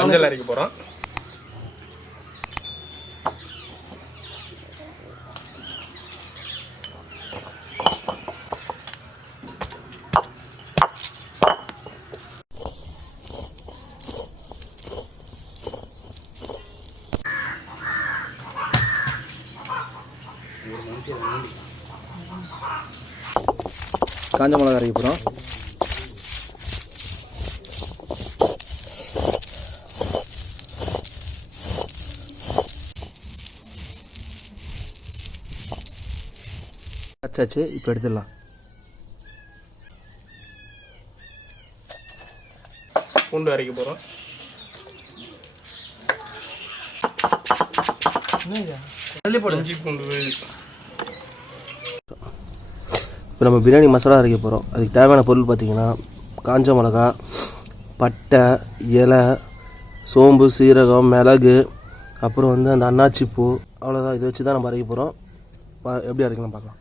மஞ்சள் அரைக்க போகிறோம். காஞ்ச மிளகா அரைக்க போகிறோம். அரைச்சாச்சு, இப்போ எடுத்துடலாம். பூண்டு அரைக்க போகிறோம். இஞ்சி பூண்டு. இப்போ நம்ம பிரியாணி மசாலா அரைக்க போகிறோம். அதுக்கு தேவையான பொருள் பார்த்திங்கன்னா காஞ்ச மிளகா, பட்டை, இலை, சோம்பு, சீரகம், மிளகு, அப்புறம் வந்து அந்த அன்னாச்சி பூ, அவ்வளோதான். இதை வச்சு தான் நம்ம அரைக்க போகிறோம். எப்படி அரைக்கலாம் பார்க்கலாம்.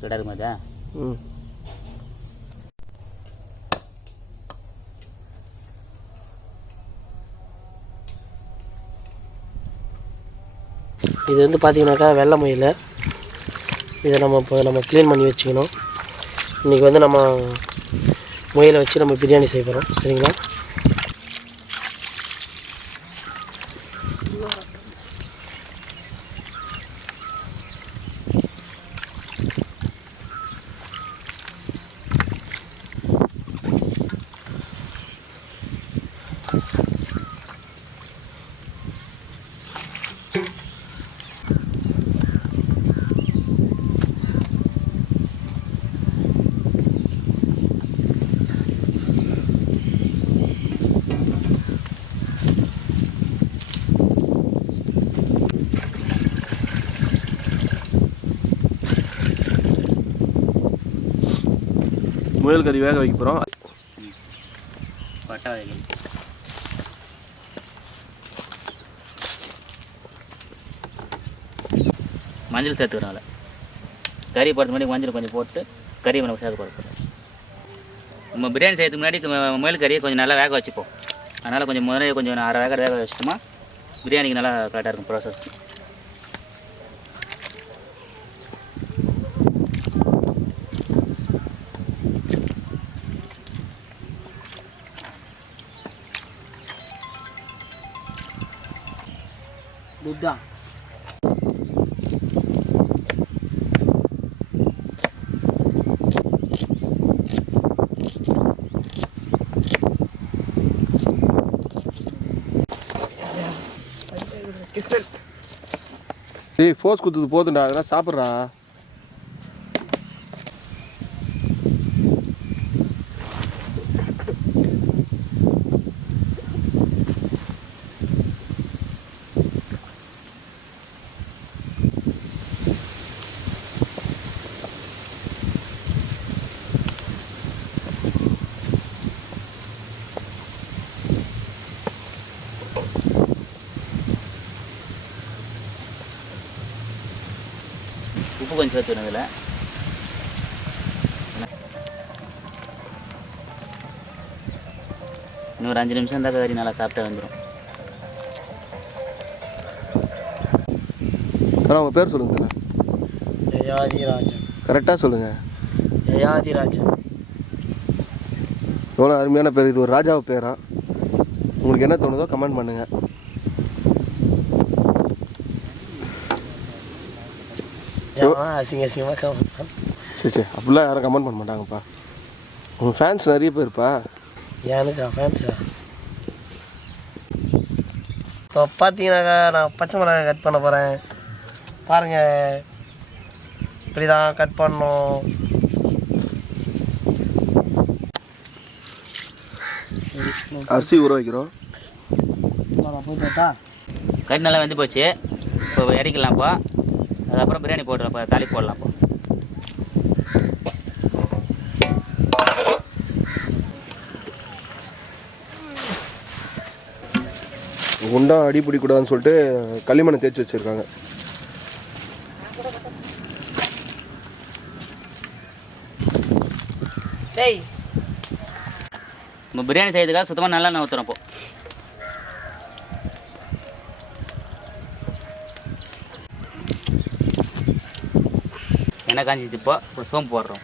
தொடருமாதா? இது வந்து பார்த்தீங்கன்னாக்கா வெள்ளை முயல். இதை நம்ம க்ளீன் பண்ணி வச்சுக்கணும். இன்றைக்கி வந்து நம்ம முயலை வச்சு நம்ம பிரியாணி செய்ய போகிறோம். சரிங்களா? முயல் கறி வேக வைக்க போகிறோம். பட்டை வகைகள், மஞ்சள் சேர்த்துக்கிறோம். கறி போடுறது முன்னாடி மஞ்சள் கொஞ்சம் போட்டு கறி நம்ம சேர்த்து போடுறோம். நம்ம பிரியாணி செய்யறதுக்கு முன்னாடி முயல் கறியை கொஞ்சம் நல்லா வேக வச்சுப்போம். அதனால் கொஞ்சம் முதல்ல கொஞ்சம் அரை வேக வச்சிட்டோமா பிரியாணிக்கு நல்லா கரெக்டாக இருக்கும் ப்ராசஸ். இதுதான் டேய், ஃபோர்ஸ் கொடுத்தது போதுண்டா, அதெல்லாம் சாப்பிட்றா. உப்பு கொஞ்சம் சேர்த்துக்கணும். இதில் இன்னொரு 5 நிமிஷம் இருந்தால் கறி நல்லா சாப்பிட்டா வந்துடும். ஆனால் உங்கள் பேர் சொல்லுங்க. யயாதிராஜன். கரெக்டாக சொல்லுங்கள். யயாதிராஜன். எவ்வளோ அருமையான பேர். இது ஒரு ராஜாவை பேரா. உங்களுக்கு என்ன தோணுதோ கமெண்ட் பண்ணுங்கள். அசிங்கமாக கமெண்ட். சரி அப்படிலாம் யாரும் கமெண்ட் பண்ண மாட்டாங்கப்பா. உங்கள் ஃபேன்ஸ் நிறைய பேர்ப்பா. எனக்கா ஃபேன்ஸா? இப்போ பார்த்தீங்கன்னாக்கா நான் பச்சை மிளகாய் கட் பண்ண போகிறேன். பாருங்கள், இப்படி தான் கட் பண்ணணும். அரிசி ஊற வைக்கிறோம். போயிட்டா கறி நல்லா வெந்து போச்சு. இப்போ இறக்கலாம்ப்பா. அதுக்கப்புறம் பிரியாணி போடுறோம். இப்போ தாலி போடலாம்ப்பா. குண்டா அடி பிடிக்கூடாதுன்னு சொல்லிட்டு களிமண்ணை தேய்ச்சி வச்சுருக்காங்க. டேய், நம்ம பிரியாணி செய்யறதுக்காக சுத்தமாக நல்லா நான் ஊற்றுறோம். இப்போ எண்ணெய் காஞ்சிச்சு. இப்போ ஒரு சோம்பு போடுறோம்.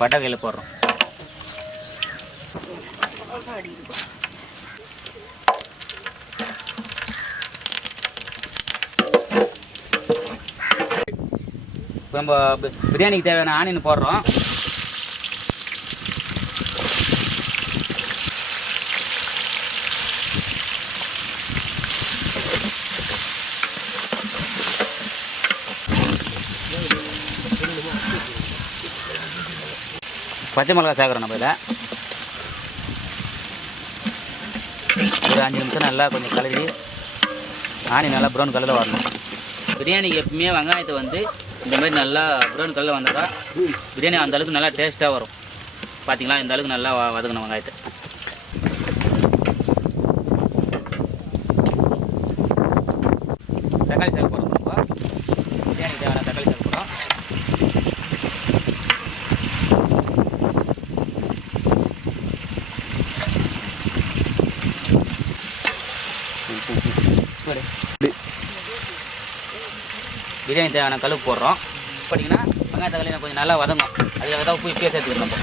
பட்டை கையில் போடுறோம். இப்போ நம்ம பிரியாணிக்கு தேவையான ஆனியன் போடுறோம். பச்சை மிளகாய் சேர்க்குறோம். நம்ம இதில் ஒரு 5 நிமிஷம் நல்லா கொஞ்சம் கலரி ஆனியன் நல்லா ப்ரௌன் கலரில் வரணும். பிரியாணிக்கு எப்பவுமே வெங்காயத்தை வந்து இந்த மாதிரி நல்லா ப்ரௌன் கலரில் வந்தால் பிரியாணி அந்தளவுக்கு நல்லா டேஸ்ட்டாக வரும். பார்த்தீங்களா, இந்த அளவுக்கு நல்லா வதக்கணும் வெங்காயத்தை. தக்காளி சேர்க்க போகிறோம். நம்ம பிரியாணிக்கு தேவையான தக்காளி சேர்க்க போகிறோம். பிரியாணி தேவையான கழுவு போடுறோம். பார்த்தீங்கன்னா வெங்காய தக்காளி கொஞ்சம் நல்லா வதங்கும். அதுக்காக தான் உப்பு இப்பயே சேர்த்துக்கணும்.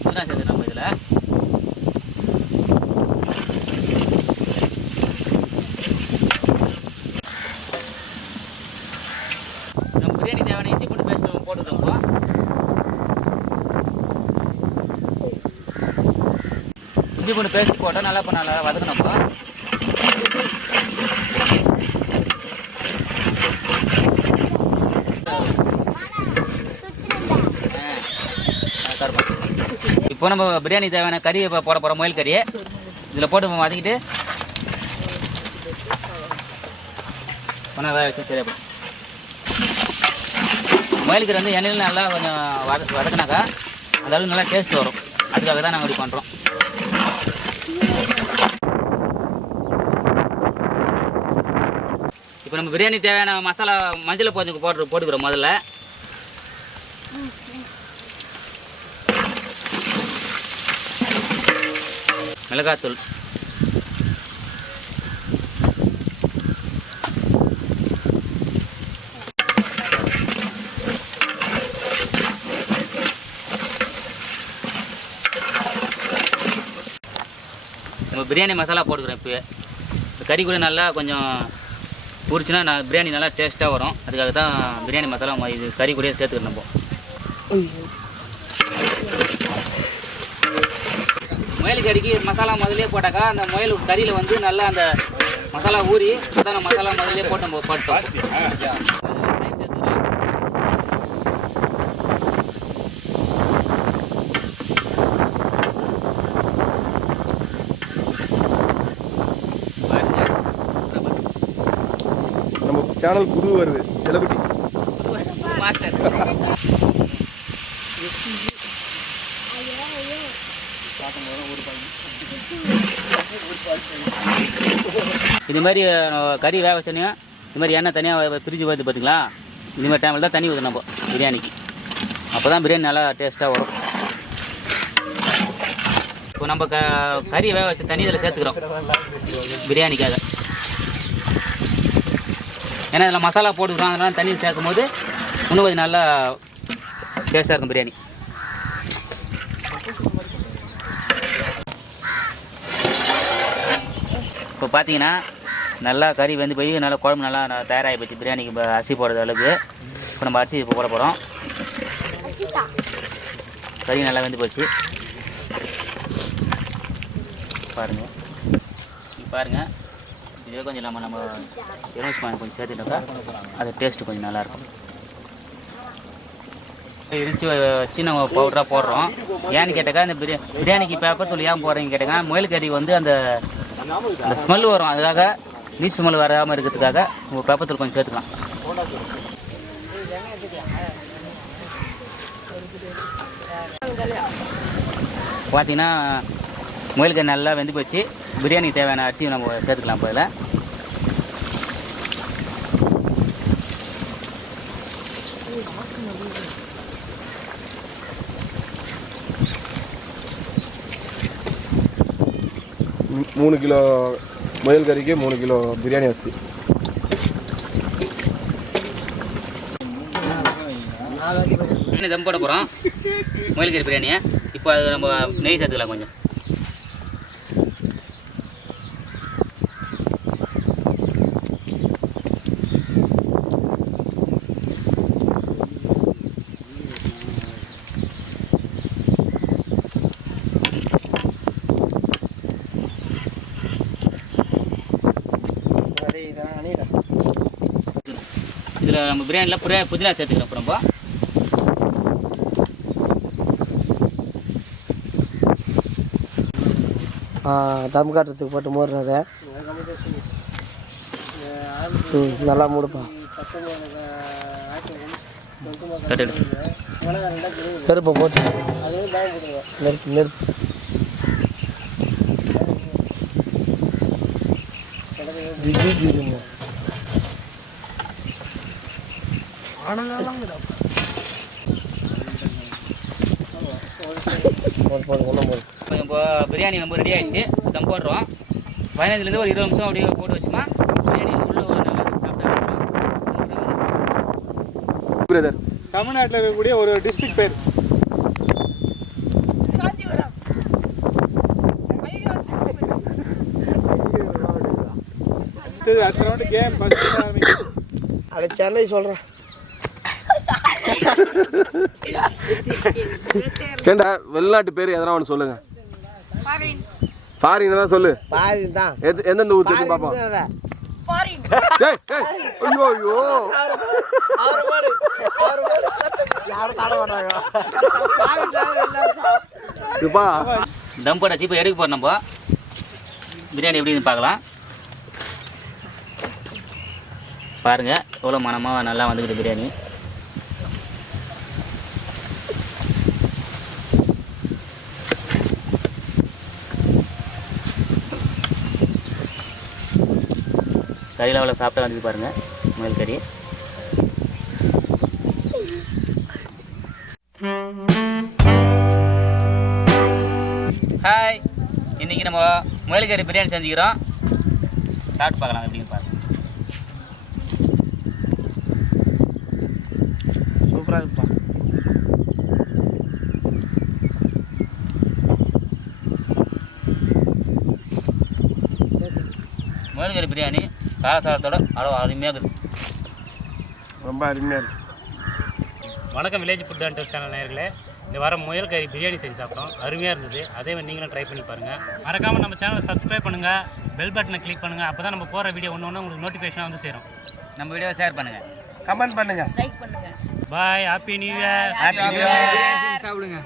இதெல்லாம் சேர்த்து நம்ம இதில் நம்ம பிரியாணி தேவையான இஞ்சி பூண்டு பேஸ்ட் போட்டுக்கிறோம். இஞ்சி பூண்டு பேஸ்ட் போட்டால் நல்லா இப்போ நல்லா வதக்கணும்ப்பா. இப்போ நம்ம பிரியாணி தேவையான கறி இப்போ போட போகிறோம். முயல் கறி இதில் போட்டு வதக்கிட்டு ஒன்றா வச்சு சரியா போடும். முயல் கறி வந்து எண்ணெயில் நல்லா கொஞ்சம் வதக்கினாக்கா அந்த அளவுக்கு நல்லா டேஸ்ட் வரும். அதுக்காக தான் நாங்கள் இப்படி பண்ணுறோம். இப்போ நம்ம பிரியாணி தேவையான மசாலா மஞ்சள் போட்டுக்கிறோம். முதல்ல மிளகாத்தூள், நம்ம பிரியாணி மசாலா போட்டுக்கிறோம். இப்போ இந்த கறி கூட நல்லா கொஞ்சம் பொரிச்சுன்னா பிரியாணி நல்லா டேஸ்ட்டாக வரும். அதுக்காக தான் பிரியாணி மசாலா இது கறி கூட சேர்த்துக்கிறோம். நம்ம முயல் கறிக்கு மசாலா முதலே போட்டாக்கா அந்த முயல் கறியில் வந்து நல்லா அந்த மசாலா ஊறி அதான் மசாலா முதலே போட்டு நம்ம போட்டோம். நம்ம சேனல் புது வருது செலிபிரிட்டி மாஸ்டர். இது மாதிரி கறி வேக வச்சோன்னே இது மாதிரி எண்ணெய் தனியாக பிரிஞ்சு வருது பார்த்திங்களா. இது மாதிரி டைமில் தான் தண்ணி ஊற்றணும் நம்ம பிரியாணிக்கு. அப்போ தான் பிரியாணி நல்லா டேஸ்ட்டாக வரும். இப்போ நம்ம கறி வேக வச்ச தண்ணி இதில் சேர்த்துக்கிறோம் பிரியாணிக்காக. ஏன்னா இதில் மசாலா போட்டுக்கிறோம், அதனால தண்ணி சேர்க்கும் போது இன்னும் கொஞ்சம் நல்லா டேஸ்ட்டாக இருக்கும் பிரியாணி. இப்போ பார்த்தீங்கன்னா நல்லா கறி வெந்து போய் நல்லா குழம்பு நல்லா தயாராகி போச்சு பிரியாணிக்கு அரிசி போடுறது அளவுக்கு. இப்போ நம்ம அரிசி இப்போ போட போகிறோம். கறி நல்லா வெந்து போச்சு பாருங்கள். பாருங்கள் இதே கொஞ்சம் நம்ம எலுமிச்சை கொஞ்சம் சேர்த்துட்டோம்னா அது டேஸ்ட்டு கொஞ்சம் நல்லாயிருக்கும். இடிச்சு வச்சு நம்ம பவுடராக போடுறோம். ஏன்னு கேட்டாக்கா இந்த பிரியாணிக்கு பேப்பர் தூள் ஏன் போடுறீங்கன்னு கேட்டாக்கா முயல் கறி வந்து அந்த ஸ்மெல் வரும், அதுக்காக நீச் ஸ்மெல் வராமல் இருக்கிறதுக்காக நம்ம பேப்பர் தூள் கொஞ்சம் சேர்த்துக்கலாம். பார்த்தீங்கன்னா முயல் கறி நல்லா வெந்து போச்சு. பிரியாணிக்கு தேவையான அரிசி நம்ம சேர்த்துக்கலாம். இப்போ இதில் மூணு கிலோ முயல் கறிக்கு 3 கிலோ பிரியாணி அரிசி. தம் போட போகிறோம் முயல் கறி பிரியாணியை. இப்போ அது நம்ம நெய் சேர்த்துக்கலாம் கொஞ்சம். இதில் நம்ம பிரியாணியில் புதினா சேர்த்துக்கிறோம். இப்போ நம்ம தம் காட்டுறதுக்கு போட்டு மூடுறாரு. நல்லா மூடுப்பா. நெருப்பை போட்டு நெருப்பு இப்போ பிரியாணி நம்ம ரெடி ஆகிடுச்சு. தம் போடுறோம். 15லேருந்து ஒரு 20 நிமிஷம் அப்படியே போட்டு வச்சுமா பிரியாணி உள்ள நல்லா சாப்பிட்டா. தமிழ்நாட்டில் இருக்கக்கூடிய ஒரு டிஸ்ட்ரிக்ட் பேர் அது சென்னை சொல்கிறேன். ஏண்டா வெளிநாட்டு பேர் எதனா ஒன்று சொல்லுங்க. ஃபாரின் தான் சொல்லு. ஃபாரின் தான். எந்தெந்த ஊர் தெரியும் பாப்போம். ஐயோ ஐயோ தம் போட்டாச்சு. இப்போ எடுக்க போகிறோம். நம்ம பிரியாணி எப்படின்னு பார்க்கலாம். பாருங்கள் எவ்வளோ மனமாக நல்லா வந்துக்குது பிரியாணி. கறியில் அவ்வளோ சாப்பிட்டா வந்து பாருங்கள் முயல் கறி. ஹாய், இன்றைக்கி நம்ம முயல் கறி பிரியாணி செஞ்சுக்கிறோம். சாப்பிட்டு பார்க்கலாம் எப்படின்னு பாருங்கள். சூப்பராக இருக்குப்பா. முயல் கறி பிரியாணி காரசாரத்தோட அவ்வளோ அருமையாக இருக்குது. ரொம்ப அருமையாக இருக்குது. வணக்கம் வில்லேஜ் ஃபுட் அண்ட் சேனல் நேயர்களே. இந்த வாரம் முயல் கறி பிரியாணி செஞ்சு சாப்பிட்டோம். அருமையாக இருந்தது. அதே மாதிரி நீங்களும் ட்ரை பண்ணி பாருங்கள். மறக்காமல் நம்ம சேனலை சப்ஸ்கிரைப் பண்ணுங்கள், பெல் பட்டனை கிளிக் பண்ணுங்கள். அப்போ தான் நம்ம போகிற வீடியோ ஒன்று உங்களுக்கு நோட்டிஃபிகேஷனாக வந்து சேரும். நம்ம வீடியோவை ஷேர் பண்ணுங்கள், கமெண்ட் பண்ணுங்கள், லைக் பண்ணுங்கள். Bye. Happy new year. Happy new year. சாப்பிடுங்க.